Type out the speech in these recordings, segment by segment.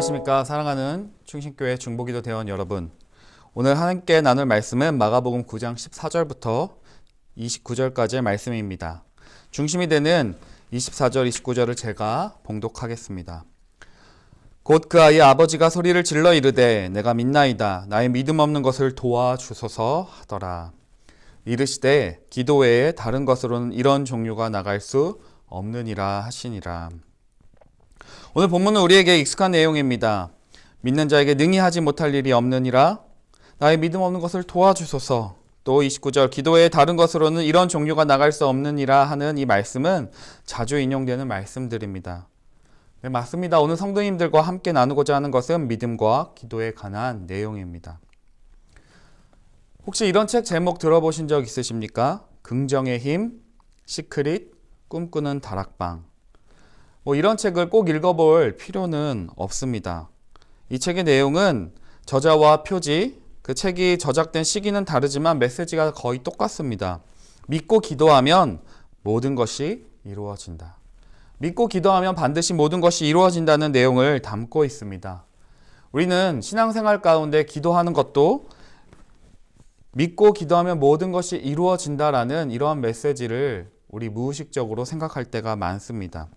안녕하십니까. 사랑하는 충신교회 중보기도 대원 여러분, 오늘 함께 나눌 말씀은 마가복음 9장 14절부터 29절까지의 말씀입니다. 중심이 되는 24절, 29절을 제가 봉독하겠습니다. 곧 그 아이의 아버지가 소리를 질러 이르되 내가 믿나이다. 나의 믿음 없는 것을 도와주소서 하더라. 이르시되 기도 외에 다른 것으로는 이런 종류가 나갈 수 없느니라 하시니라. 오늘 본문은 우리에게 익숙한 내용입니다. 믿는 자에게 능히 하지 못할 일이 없느니라. 나의 믿음 없는 것을 도와주소서. 또 29절 기도 외에 다른 것으로는 이런 종류가 나갈 수 없느니라 하는 이 말씀은 자주 인용되는 말씀들입니다. 네, 맞습니다. 오늘 성도님들과 함께 나누고자 하는 것은 믿음과 기도에 관한 내용입니다. 혹시 이런 책 제목 들어보신 적 있으십니까? 긍정의 힘, 시크릿, 꿈꾸는 다락방. 이런 책을 꼭 읽어볼 필요는 없습니다. 이 책의 내용은 저자와 표지, 그 책이 저작된 시기는 다르지만 메시지가 거의 똑같습니다. 믿고 기도하면 모든 것이 이루어진다. 믿고 기도하면 반드시 모든 것이 이루어진다는 내용을 담고 있습니다. 우리는 신앙생활 가운데 기도하는 것도 믿고 기도하면 모든 것이 이루어진다라는 이러한 메시지를 우리 무의식적으로 생각할 때가 많습니다.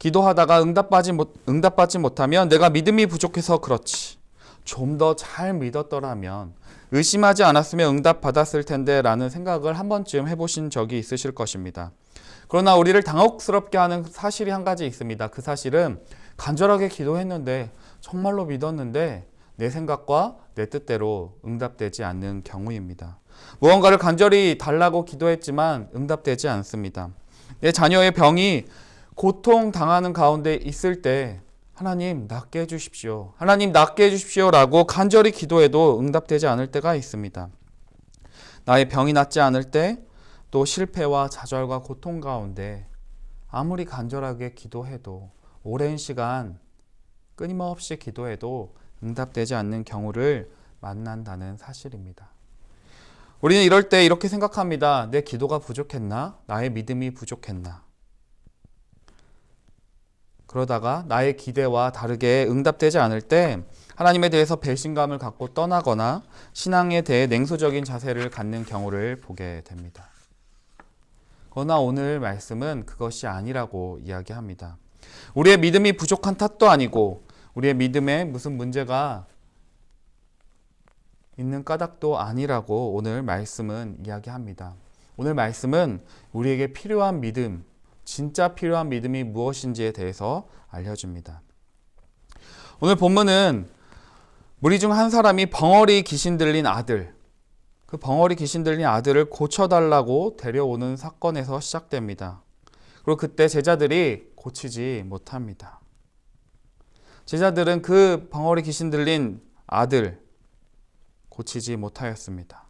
기도하다가 응답받지 못하면 내가 믿음이 부족해서 그렇지. 좀 더 잘 믿었더라면, 의심하지 않았으면 응답받았을 텐데 라는 생각을 한 번쯤 해보신 적이 있으실 것입니다. 그러나 우리를 당혹스럽게 하는 사실이 한 가지 있습니다. 그 사실은 간절하게 기도했는데, 정말로 믿었는데 내 생각과 내 뜻대로 응답되지 않는 경우입니다. 무언가를 간절히 달라고 기도했지만 응답되지 않습니다. 내 자녀의 병이 고통당하는 가운데 있을 때 하나님 낫게 해주십시오. 하나님 낫게 해주십시오 라고 간절히 기도해도 응답되지 않을 때가 있습니다. 나의 병이 낫지 않을 때, 또 실패와 좌절과 고통 가운데 아무리 간절하게 기도해도, 오랜 시간 끊임없이 기도해도 응답되지 않는 경우를 만난다는 사실입니다. 우리는 이럴 때 이렇게 생각합니다. 내 기도가 부족했나? 나의 믿음이 부족했나? 그러다가 나의 기대와 다르게 응답되지 않을 때 하나님에 대해서 배신감을 갖고 떠나거나 신앙에 대해 냉소적인 자세를 갖는 경우를 보게 됩니다. 그러나 오늘 말씀은 그것이 아니라고 이야기합니다. 우리의 믿음이 부족한 탓도 아니고 우리의 믿음에 무슨 문제가 있는 까닭도 아니라고 오늘 말씀은 이야기합니다. 오늘 말씀은 우리에게 필요한 믿음, 진짜 필요한 믿음이 무엇인지에 대해서 알려줍니다. 오늘 본문은 무리 중 한 사람이 벙어리 귀신 들린 아들, 그 벙어리 귀신 들린 아들을 고쳐달라고 데려오는 사건에서 시작됩니다. 그리고 그때 제자들이 고치지 못합니다. 제자들은 그 벙어리 귀신 들린 아들 고치지 못하였습니다.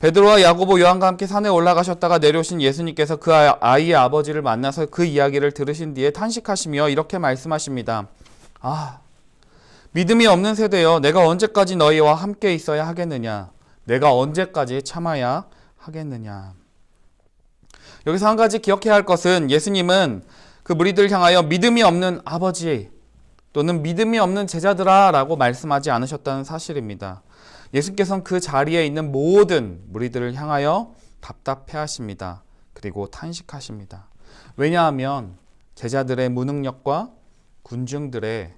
베드로와 야고보, 요한과 함께 산에 올라가셨다가 내려오신 예수님께서 그 아이의 아버지를 만나서 그 이야기를 들으신 뒤에 탄식하시며 이렇게 말씀하십니다. 믿음이 없는 세대여, 내가 언제까지 너희와 함께 있어야 하겠느냐? 내가 언제까지 참아야 하겠느냐? 여기서 한 가지 기억해야 할 것은, 예수님은 그 무리들 향하여 믿음이 없는 아버지 또는 믿음이 없는 제자들아 라고 말씀하지 않으셨다는 사실입니다. 예수께서는 그 자리에 있는 모든 무리들을 향하여 답답해 하십니다. 그리고 탄식하십니다. 왜냐하면 제자들의 무능력과 군중들의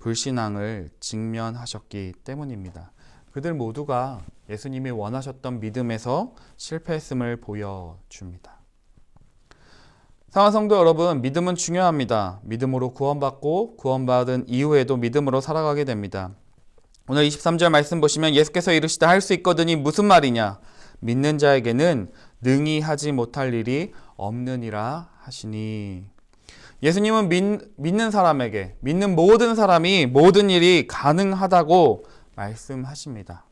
불신앙을 직면하셨기 때문입니다. 그들 모두가 예수님이 원하셨던 믿음에서 실패했음을 보여줍니다. 사랑하는 성도 여러분, 믿음은 중요합니다. 믿음으로 구원받고 구원받은 이후에도 믿음으로 살아가게 됩니다. 오늘 23절 말씀 보시면 예수께서 이르시되 할 수 있거든이 무슨 말이냐? 믿는 자에게는 능히 하지 못할 일이 없느니라 하시니. 예수님은 믿는 사람에게, 믿는 모든 사람이 모든 일이 가능하다고 말씀하십니다.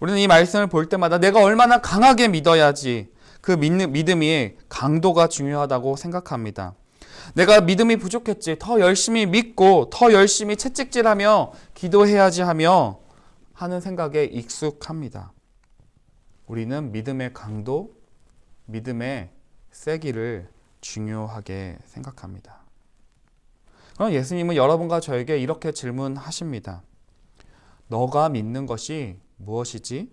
우리는 이 말씀을 볼 때마다 내가 얼마나 강하게 믿어야지, 그 믿음이 강도가 중요하다고 생각합니다. 내가 믿음이 부족했지, 더 열심히 믿고 더 열심히 채찍질하며 기도해야지 하며 하는 생각에 익숙합니다. 우리는 믿음의 강도, 믿음의 세기를 중요하게 생각합니다. 그럼 예수님은 여러분과 저에게 이렇게 질문하십니다. 너가 믿는 것이 무엇이지?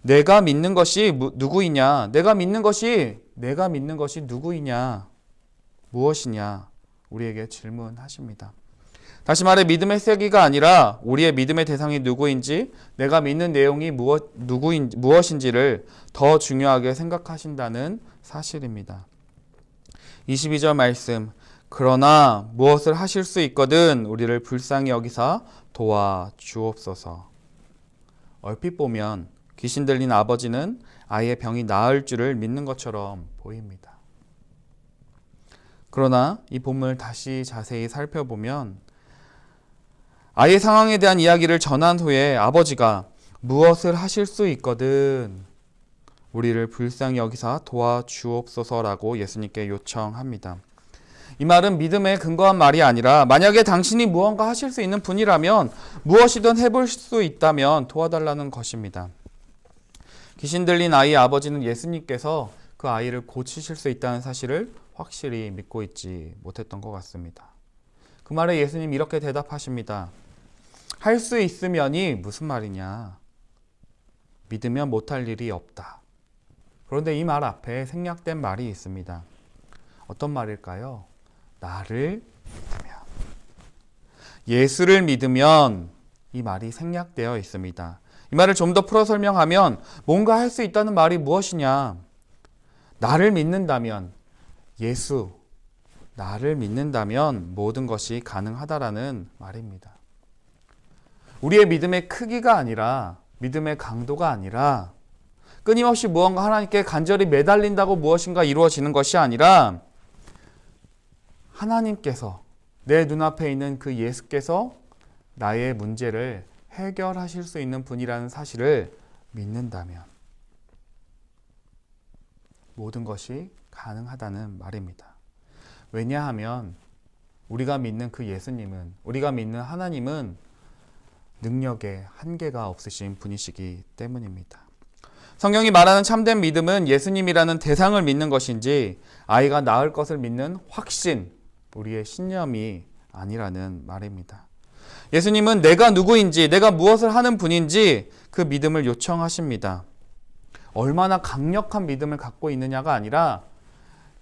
내가 믿는 것이 누구이냐? 내가 믿는 것이 누구이냐? 무엇이냐? 우리에게 질문하십니다. 다시 말해 믿음의 세기가 아니라 우리의 믿음의 대상이 누구인지, 내가 믿는 내용이 무엇인지를 더 중요하게 생각하신다는 사실입니다. 22절 말씀, 그러나 무엇을 하실 수 있거든 우리를 불쌍히 여기사 도와주옵소서. 얼핏 보면 귀신 들린 아버지는 아이의 병이 나을 줄을 믿는 것처럼 보입니다. 그러나 이 본문을 다시 자세히 살펴보면 아이의 상황에 대한 이야기를 전한 후에 아버지가 무엇을 하실 수 있거든 우리를 불쌍히 여기사 도와주옵소서라고 예수님께 요청합니다. 이 말은 믿음에 근거한 말이 아니라 만약에 당신이 무언가 하실 수 있는 분이라면 무엇이든 해볼 수 있다면 도와달라는 것입니다. 귀신 들린 아이의 아버지는 예수님께서 그 아이를 고치실 수 있다는 사실을 확실히 믿고 있지 못했던 것 같습니다. 그 말에 예수님 이렇게 대답하십니다. 할 수 있으면이 무슨 말이냐? 믿으면 못할 일이 없다. 그런데 이 말 앞에 생략된 말이 있습니다. 어떤 말일까요? 나를 믿으면. 예수를 믿으면 이 말이 생략되어 있습니다. 이 말을 좀 더 풀어 설명하면 뭔가 할 수 있다는 말이 무엇이냐? 나를 믿는다면, 예수, 나를 믿는다면 모든 것이 가능하다라는 말입니다. 우리의 믿음의 크기가 아니라, 믿음의 강도가 아니라, 끊임없이 무언가 하나님께 간절히 매달린다고 무엇인가 이루어지는 것이 아니라 하나님께서, 내 눈앞에 있는 그 예수께서 나의 문제를 해결하실 수 있는 분이라는 사실을 믿는다면 모든 것이 가능하다는 말입니다. 왜냐하면 우리가 믿는 그 예수님은, 우리가 믿는 하나님은 능력에 한계가 없으신 분이시기 때문입니다. 성경이 말하는 참된 믿음은 예수님이라는 대상을 믿는 것인지 아이가 낳을 것을 믿는 확신, 우리의 신념이 아니라는 말입니다. 예수님은 내가 누구인지, 내가 무엇을 하는 분인지 그 믿음을 요청하십니다. 얼마나 강력한 믿음을 갖고 있느냐가 아니라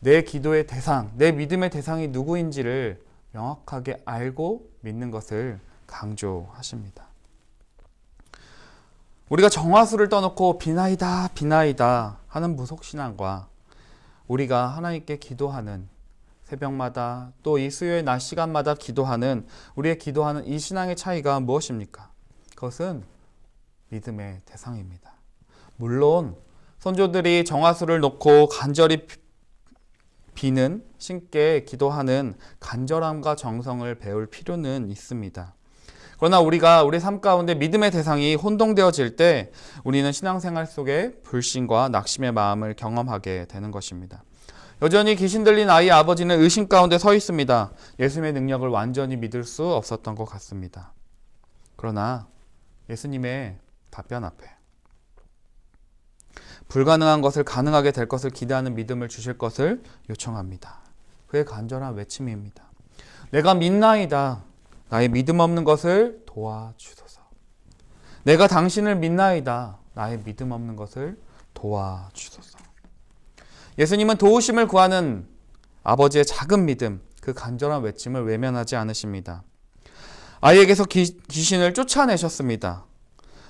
내 기도의 대상, 내 믿음의 대상이 누구인지를 명확하게 알고 믿는 것을 강조하십니다. 우리가 정화수를 떠놓고 비나이다 비나이다 하는 무속신앙과 우리가 하나님께 기도하는 새벽마다 또 이 수요일 낮 시간마다 기도하는 우리의 기도하는 이 신앙의 차이가 무엇입니까? 그것은 믿음의 대상입니다. 물론 선조들이 정화수를 놓고 간절히 비는 신께 기도하는 간절함과 정성을 배울 필요는 있습니다. 그러나 우리가 우리 삶 가운데 믿음의 대상이 혼동되어질 때 우리는 신앙생활 속에 불신과 낙심의 마음을 경험하게 되는 것입니다. 여전히 귀신 들린 아이의 아버지는 의심 가운데 서 있습니다. 예수님의 능력을 완전히 믿을 수 없었던 것 같습니다. 그러나 예수님의 답변 앞에 불가능한 것을 가능하게 될 것을 기대하는 믿음을 주실 것을 요청합니다. 그의 간절한 외침입니다. 내가 믿나이다. 나의 믿음 없는 것을 도와주소서. 내가 당신을 믿나이다. 나의 믿음 없는 것을 도와주소서. 예수님은 도우심을 구하는 아버지의 작은 믿음, 그 간절한 외침을 외면하지 않으십니다. 아이에게서 귀신을 쫓아내셨습니다.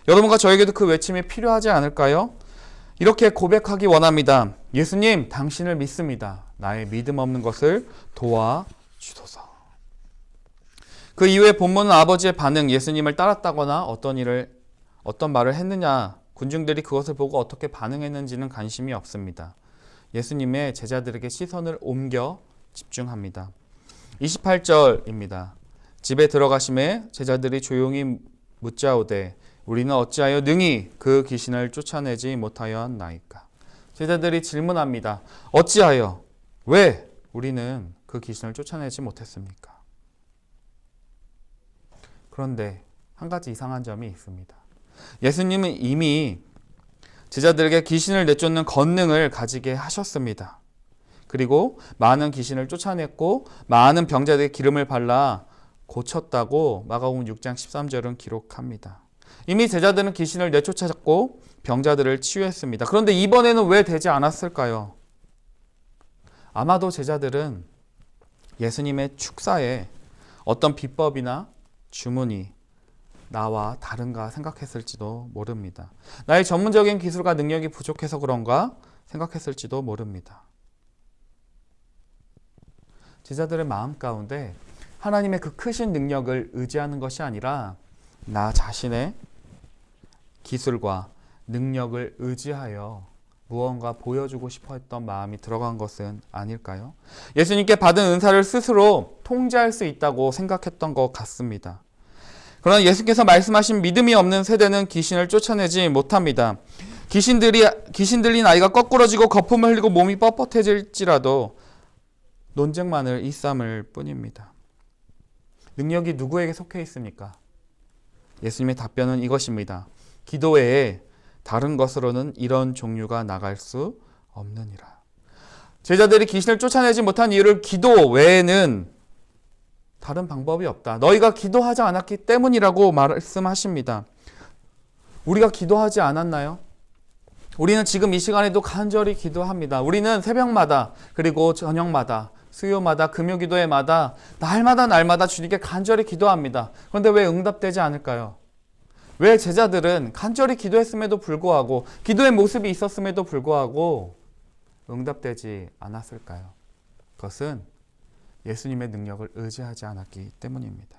여러분과 저에게도 그 외침이 필요하지 않을까요? 이렇게 고백하기 원합니다. 예수님, 당신을 믿습니다. 나의 믿음 없는 것을 도와주소서. 그 이후에 본문은 아버지의 반응, 예수님을 따랐다거나 어떤 말을 했느냐, 군중들이 그것을 보고 어떻게 반응했는지는 관심이 없습니다. 예수님의 제자들에게 시선을 옮겨 집중합니다. 28절입니다. 집에 들어가심에 제자들이 조용히 묻자오되 우리는 어찌하여 능히 그 귀신을 쫓아내지 못하였나이까? 제자들이 질문합니다. 어찌하여? 왜 우리는 그 귀신을 쫓아내지 못했습니까? 그런데 한 가지 이상한 점이 있습니다. 예수님은 이미 제자들에게 귀신을 내쫓는 권능을 가지게 하셨습니다. 그리고 많은 귀신을 쫓아냈고 많은 병자들의 기름을 발라 고쳤다고 마가복음 6장 13절은 기록합니다. 이미 제자들은 귀신을 내쫓았고 병자들을 치유했습니다. 그런데 이번에는 왜 되지 않았을까요? 아마도 제자들은 예수님의 축사에 어떤 비법이나 주문이 나와 다른가 생각했을지도 모릅니다. 나의 전문적인 기술과 능력이 부족해서 그런가 생각했을지도 모릅니다. 제자들의 마음 가운데 하나님의 그 크신 능력을 의지하는 것이 아니라 나 자신의 기술과 능력을 의지하여 무언가 보여주고 싶어 했던 마음이 들어간 것은 아닐까요? 예수님께 받은 은사를 스스로 통제할 수 있다고 생각했던 것 같습니다. 그러나 예수께서 말씀하신 믿음이 없는 세대는 귀신을 쫓아내지 못합니다. 귀신 들린 아이가 거꾸러지고 거품을 흘리고 몸이 뻣뻣해질지라도 논쟁만을 일삼을 뿐입니다. 능력이 누구에게 속해 있습니까? 예수님의 답변은 이것입니다. 기도 외에 다른 것으로는 이런 종류가 나갈 수 없느니라. 제자들이 귀신을 쫓아내지 못한 이유를 기도 외에는 다른 방법이 없다. 너희가 기도하지 않았기 때문이라고 말씀하십니다. 우리가 기도하지 않았나요? 우리는 지금 이 시간에도 간절히 기도합니다. 우리는 새벽마다 그리고 저녁마다 수요마다 금요기도회마다 날마다 주님께 간절히 기도합니다. 그런데 왜 응답되지 않을까요? 왜 제자들은 간절히 기도했음에도 불구하고 기도의 모습이 있었음에도 불구하고 응답되지 않았을까요? 그것은 예수님의 능력을 의지하지 않았기 때문입니다.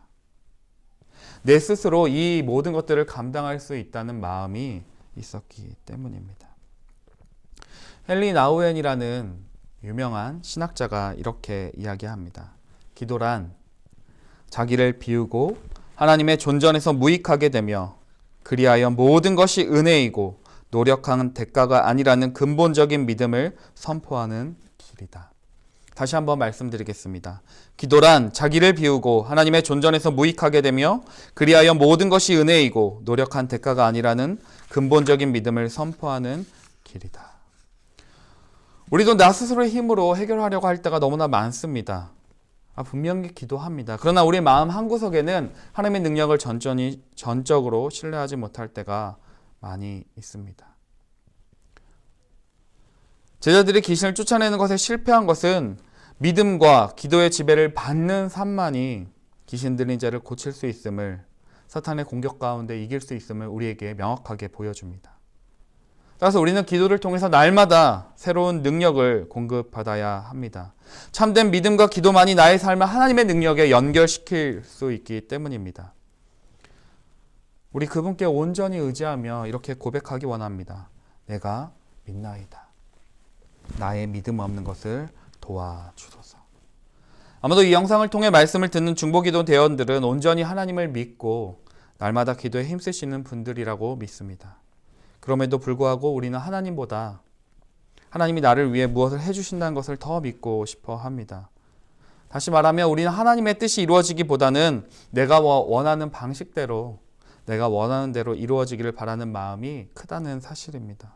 내 스스로 이 모든 것들을 감당할 수 있다는 마음이 있었기 때문입니다. 헨리 나우엔이라는 유명한 신학자가 이렇게 이야기합니다. 기도란 자기를 비우고 하나님의 존전에서 무익하게 되며 그리하여 모든 것이 은혜이고 노력하는 대가가 아니라는 근본적인 믿음을 선포하는 길이다. 다시 한번 말씀드리겠습니다. 기도란 자기를 비우고 하나님의 존전에서 무익하게 되며 그리하여 모든 것이 은혜이고 노력한 대가가 아니라는 근본적인 믿음을 선포하는 길이다. 우리도 나 스스로의 힘으로 해결하려고 할 때가 너무나 많습니다. 분명히 기도합니다. 그러나 우리 마음 한구석에는 하나님의 능력을 전적으로 신뢰하지 못할 때가 많이 있습니다. 제자들이 귀신을 쫓아내는 것에 실패한 것은 믿음과 기도의 지배를 받는 삶만이 귀신 들린 자를 고칠 수 있음을, 사탄의 공격 가운데 이길 수 있음을 우리에게 명확하게 보여줍니다. 따라서 우리는 기도를 통해서 날마다 새로운 능력을 공급받아야 합니다. 참된 믿음과 기도만이 나의 삶을 하나님의 능력에 연결시킬 수 있기 때문입니다. 우리 그분께 온전히 의지하며 이렇게 고백하기 원합니다. 내가 믿나이다. 나의 믿음 없는 것을 도와주소서. 아마도 이 영상을 통해 말씀을 듣는 중보기도 대원들은 온전히 하나님을 믿고 날마다 기도에 힘쓰시는 분들이라고 믿습니다. 그럼에도 불구하고 우리는 하나님보다 하나님이 나를 위해 무엇을 해주신다는 것을 더 믿고 싶어 합니다. 다시 말하면 우리는 하나님의 뜻이 이루어지기보다는 내가 원하는 방식대로, 내가 원하는 대로 이루어지기를 바라는 마음이 크다는 사실입니다.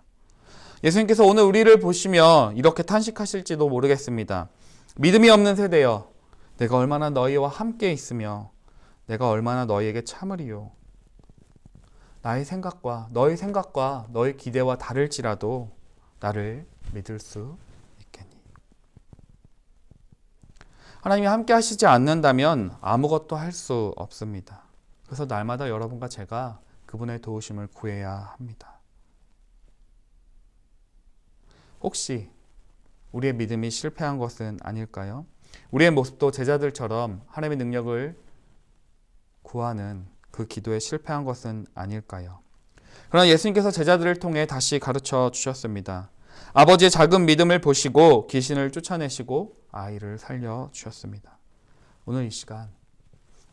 예수님께서 오늘 우리를 보시며 이렇게 탄식하실지도 모르겠습니다. 믿음이 없는 세대여, 내가 얼마나 너희와 함께 있으며 내가 얼마나 너희에게 참으리요. 나의 생각과 너의 기대와 다를지라도 나를 믿을 수 있겠니? 하나님이 함께 하시지 않는다면 아무것도 할 수 없습니다. 그래서 날마다 여러분과 제가 그분의 도우심을 구해야 합니다. 혹시 우리의 믿음이 실패한 것은 아닐까요? 우리의 모습도 제자들처럼 하나님의 능력을 구하는 그 기도에 실패한 것은 아닐까요? 그러나 예수님께서 제자들을 통해 다시 가르쳐 주셨습니다. 아버지의 작은 믿음을 보시고 귀신을 쫓아내시고 아이를 살려 주셨습니다. 오늘 이 시간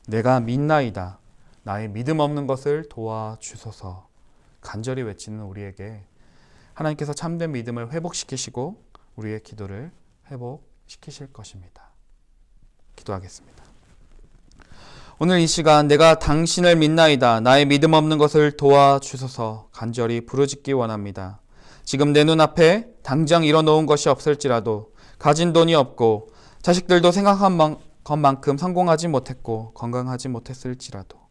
내가 믿나이다. 나의 믿음 없는 것을 도와주소서. 간절히 외치는 우리에게 하나님께서 참된 믿음을 회복시키시고 우리의 기도를 회복시키실 것입니다. 기도하겠습니다. 오늘 이 시간 내가 당신을 믿나이다. 나의 믿음 없는 것을 도와주소서. 간절히 부르짖기 원합니다. 지금 내 눈앞에 당장 이뤄놓은 것이 없을지라도 가진 돈이 없고 자식들도 생각한 것만큼 성공하지 못했고 건강하지 못했을지라도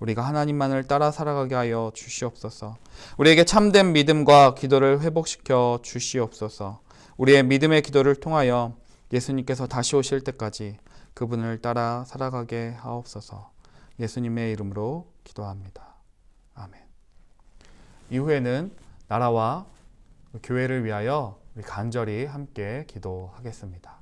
우리가 하나님만을 따라 살아가게 하여 주시옵소서. 우리에게 참된 믿음과 기도를 회복시켜 주시옵소서. 우리의 믿음의 기도를 통하여 예수님께서 다시 오실 때까지 그분을 따라 살아가게 하옵소서. 예수님의 이름으로 기도합니다. 아멘. 이후에는 나라와 교회를 위하여 우리 간절히 함께 기도하겠습니다.